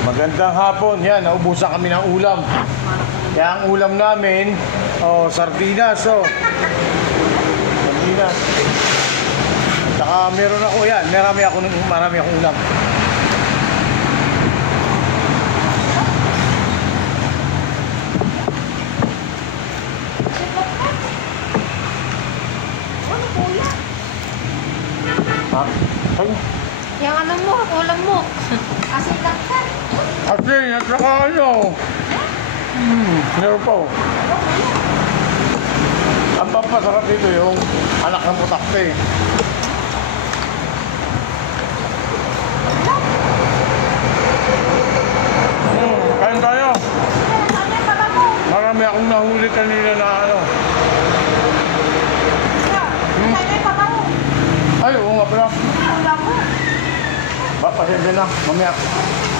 Magandang hapon. Yan, naubusan kami ng ulam. Kaya ang ulam namin, sardinas, Sardinas. Saka meron ako yan. Marami akong ulam. Ano kuya? Ha? Ay, Yung ano mo, ulam mo. Asin lang ka. asin at saka ano. Meron pa. Ang pampasarap dito yung anak ng putakte. Kain tayo. Ano yung pala mo? Marami akong nahuli kanina na ano. Ano yung pala mo? Ay, oo nga pala. Ulam mo. Pasensya na, mamaya.